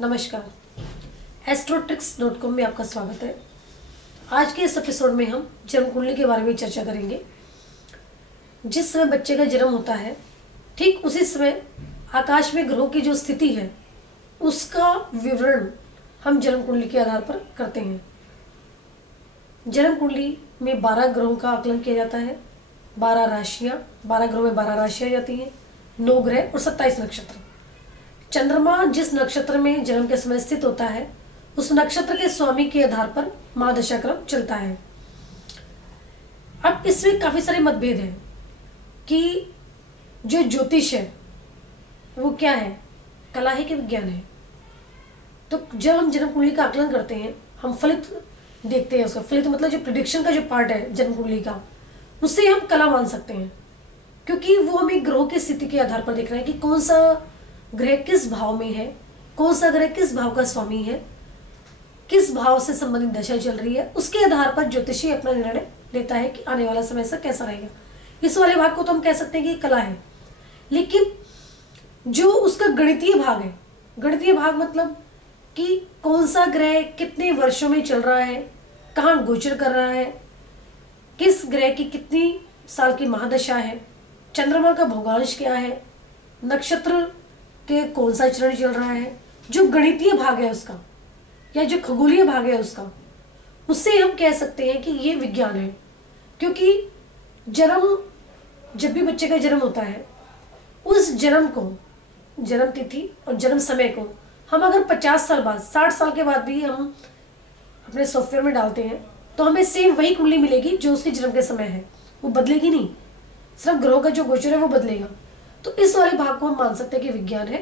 नमस्कार। एस्ट्रोट्रिक्स.com में आपका स्वागत है। आज के इस एपिसोड में हम जन्म कुंडली के बारे में चर्चा करेंगे। जिस समय बच्चे का जन्म होता है ठीक उसी समय आकाश में ग्रहों की जो स्थिति है उसका विवरण हम जन्म कुंडली के आधार पर करते हैं। जन्म कुंडली में 12 ग्रहों का आकलन किया जाता है। 12 राशियां, 12 ग्रहों में 12 राशियां जाती हैं, 9 ग्रह और 27 नक्षत्र। चंद्रमा जिस नक्षत्र में जन्म के समय स्थित होता है उस नक्षत्र के स्वामी के आधार पर महादशा क्रम चलता है। अब इसमें काफी सारे मतभेद हैं कि जो ज्योतिष है वो क्या है, कला है कि विज्ञान है। तो जब हम जन्म कुंडली का आकलन करते हैं हम फलित देखते हैं। उसका फलित मतलब जो प्रिडिक्शन का जो पार्ट है जन्म कुंडली का, उससे हम कला मान सकते हैं, क्योंकि वो हमें ग्रहों की स्थिति के आधार पर देख रहे हैं कि कौन सा ग्रह किस भाव में है, कौन सा ग्रह किस भाव का स्वामी है, किस भाव से संबंधित दशा चल रही है। उसके आधार पर ज्योतिषी अपना निर्णय लेता है कि आने वाला समय से कैसा रहेगा। इस वाले भाग को तो हम कह सकते हैं कि कला है, लेकिन जो उसका गणितीय भाग है, गणितीय भाग मतलब कि कौन सा ग्रह कितने वर्षों में चल रहा है, कहाँ गोचर कर रहा है, किस ग्रह की कितनी साल की महादशा है, चंद्रमा का भोगांश क्या है, नक्षत्र के कौन सा चरण चल रहा है, जो गणितीय भाग है उसका या जो खगोलीय भाग है उसका, उससे हम कह सकते हैं कि ये विज्ञान है। क्योंकि जब भी बच्चे का जन्म होता है उस जन्म को, जन्म तिथि और जन्म समय को हम अगर 50 साल बाद, 60 साल के बाद भी हम अपने सॉफ्टवेयर में डालते हैं तो हमें सेम वही कुंडली मिलेगी जो उसके जन्म के समय है, वो बदलेगी नहीं। सिर्फ ग्रहों का जो गोचर है वो बदलेगा। तो इस वाले भाग को हम मान सकते हैं कि विज्ञान है।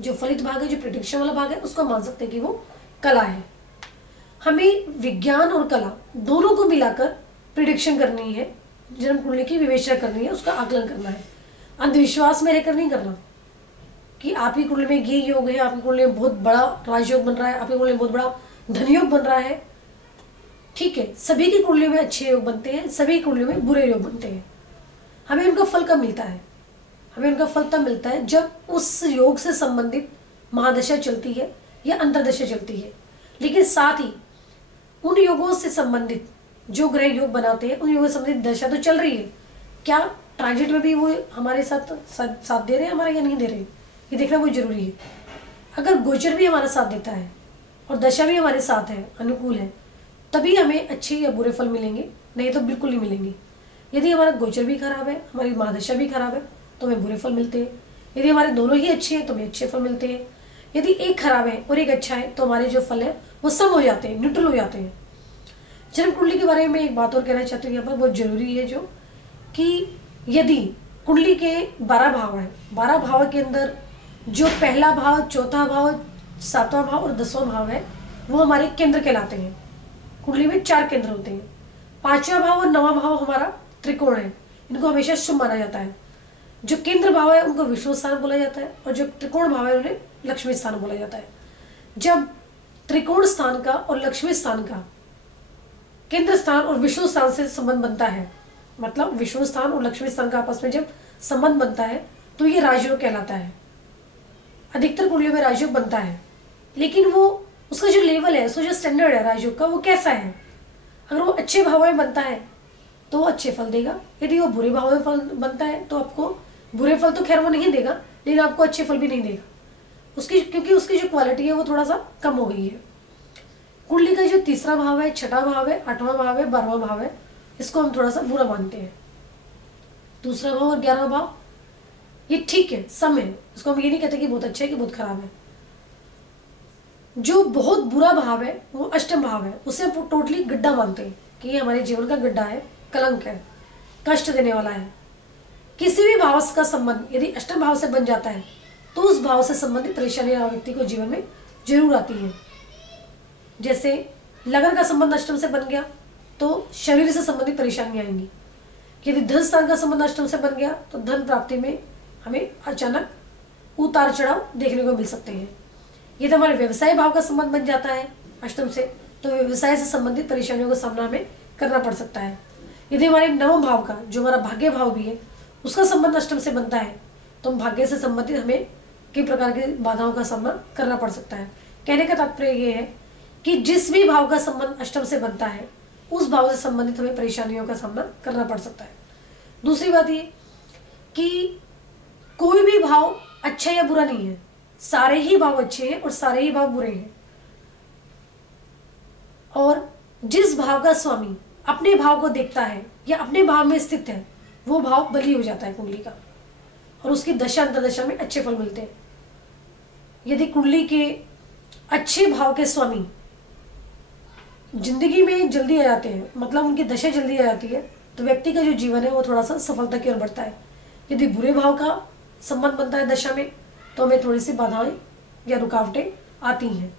जो फलित भाग है, जो प्रिडिक्शन वाला भाग है, उसको मान सकते हैं कि वो कला है। हमें विज्ञान और कला दोनों को मिलाकर प्रिडिक्शन करनी है, जन्म कुंडली की विवेचना करनी है, उसका आकलन करना है। अंधविश्वास में रहकर नहीं करना कि आपकी कुंडली में ये योग है, आपकी कुंडली में बहुत बड़ा राजयोग बन रहा है, आपकी कुंडली में बहुत बड़ा धनयोग बन रहा है। ठीक है, सभी की कुंडली में अच्छे योग बनते हैं, सभी कुंडलियों में बुरे योग बनते हैं। हमें उनका फल कब मिलता है? हमें उनका फल तब मिलता है जब उस योग से संबंधित महादशा चलती है या अंतरदशा चलती है। लेकिन साथ ही उन योगों से संबंधित जो ग्रह योग बनाते हैं उन योगों से संबंधित दशा तो चल रही है, क्या ट्रांजिट में भी वो हमारे साथ दे रहे हैं हमारा या नहीं दे रहे, ये देखना बहुत जरूरी है। अगर गोचर भी हमारा साथ देता है और दशा भी हमारे साथ है, अनुकूल है, तभी हमें अच्छे या बुरे फल मिलेंगे, नहीं तो बिल्कुल नहीं मिलेंगे। यदि हमारा गोचर भी खराब है, हमारी महादशा भी खराब है, तो हमें बुरे फल मिलते हैं। यदि हमारे दोनों ही अच्छे हैं तो हमें अच्छे फल मिलते हैं। यदि एक खराब है और एक अच्छा है तो हमारे जो फल है वो सम हो जाते हैं, न्यूट्रल हो जाते हैं। जन्म कुंडली के बारे में एक बात और कहना चाहती हूँ यहाँ पर, बहुत जरूरी है, जो कि यदि कुंडली के 12 भाव है, 12 भाव के अंदर जो पहला भाव, चौथा भाव, 7वां भाव और 10वां भाव है वो हमारे केंद्र कहलाते हैं। कुंडली में 4 केंद्र होते हैं। 5वां भाव और 9वां भाव हमारा त्रिकोण है, इनको हमेशा शुभ माना जाता है। जो केंद्र भाव है उनको विष्णु स्थान बोला जाता है और जो त्रिकोण भाव है उन्हें लक्ष्मी स्थान बोला जाता है। जब त्रिकोण स्थान का और लक्ष्मी स्थान का केंद्र स्थान और विष्णु स्थान से संबंध बनता है, मतलब विष्णु स्थान और लक्ष्मी स्थान का आपस में जब संबंध बनता है तो ये राजयोग कहलाता है। अधिकतर कुंडलियों में राजयोग बनता है, लेकिन वो उसका जो लेवल है, उसका जो स्टैंडर्ड है राजयोग का, वो कैसा है। अगर वो अच्छे भाव में बनता है तो अच्छे फल देगा, यदि वो बुरे भाव में फल बनता है तो आपको बुरे फल तो खैर वो नहीं देगा, लेकिन आपको अच्छे फल भी नहीं देगा उसकी, क्योंकि उसकी जो क्वालिटी है वो थोड़ा सा कम हो गई है। कुंडली का जो 3रा भाव है, 6वां भाव है, 8वां भाव है, 12वां भाव है, इसको हम थोड़ा सा बुरा मानते हैं। 2रा भाव और 11वां भाव ये ठीक है, सम है, इसको हम ये नहीं कहते कि बहुत अच्छा है कि बहुत खराब है। जो बहुत बुरा भाव है वो अष्टम भाव है, उसे हम टोटली गड्ढा मानते हैं कि ये हमारे जीवन का गड्ढा है, कलंक है, कष्ट देने वाला है। किसी भी भाव का संबंध यदि अष्टम भाव से बन जाता है तो उस भाव से संबंधित परेशानियां व्यक्ति को जीवन में जरूर आती है। जैसे लगन का संबंध अष्टम से बन गया तो शरीर से संबंधित परेशानियां आएंगी। यदि धन स्थान का संबंध अष्टम से बन गया तो धन प्राप्ति में हमें अचानक उतार चढ़ाव देखने को मिल सकते हैं। यदि हमारे व्यवसाय भाव का संबंध बन जाता है अष्टम से तो व्यवसाय से संबंधित परेशानियों का सामना हमें करना पड़ सकता है। यदि हमारे 9वें भाव का, जो हमारा भाग्य भाव भी है, उसका संबंध अष्टम से बनता है तो हम भाग्य से संबंधित हमें कई प्रकार की बाधाओं का सामना करना पड़ सकता है। कहने का तात्पर्य ये है कि जिस भी भाव का संबंध अष्टम से बनता है उस भाव से संबंधित हमें परेशानियों का सामना करना पड़ सकता है। दूसरी बात ये कि कोई भी भाव अच्छा या बुरा नहीं है, सारे ही भाव अच्छे हैं और सारे ही भाव बुरे हैं। और जिस भाव का स्वामी अपने भाव को देखता है या अपने भाव में स्थित है वो भाव बली हो जाता है कुंडली का, और उसकी दशा अंतरदशा में अच्छे फल मिलते हैं। यदि कुंडली के अच्छे भाव के स्वामी जिंदगी में जल्दी आ जाते हैं, मतलब उनकी दशा जल्दी आ जाती है, तो व्यक्ति का जो जीवन है वो थोड़ा सा सफलता की ओर बढ़ता है। यदि बुरे भाव का संबंध बनता है दशा में तो हमें थोड़ी सी बाधाएं या रुकावटें आती हैं।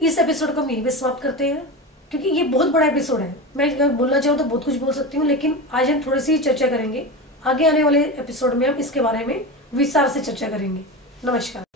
इस एपिसोड को हम यहीं पे समाप्त करते हैं, क्योंकि ये बहुत बड़ा एपिसोड है। मैं अगर बोलना चाहूँ तो बहुत कुछ बोल सकती हूँ, लेकिन आज हम थोड़ी सी चर्चा करेंगे। आगे आने वाले एपिसोड में हम इसके बारे में विस्तार से चर्चा करेंगे। नमस्कार।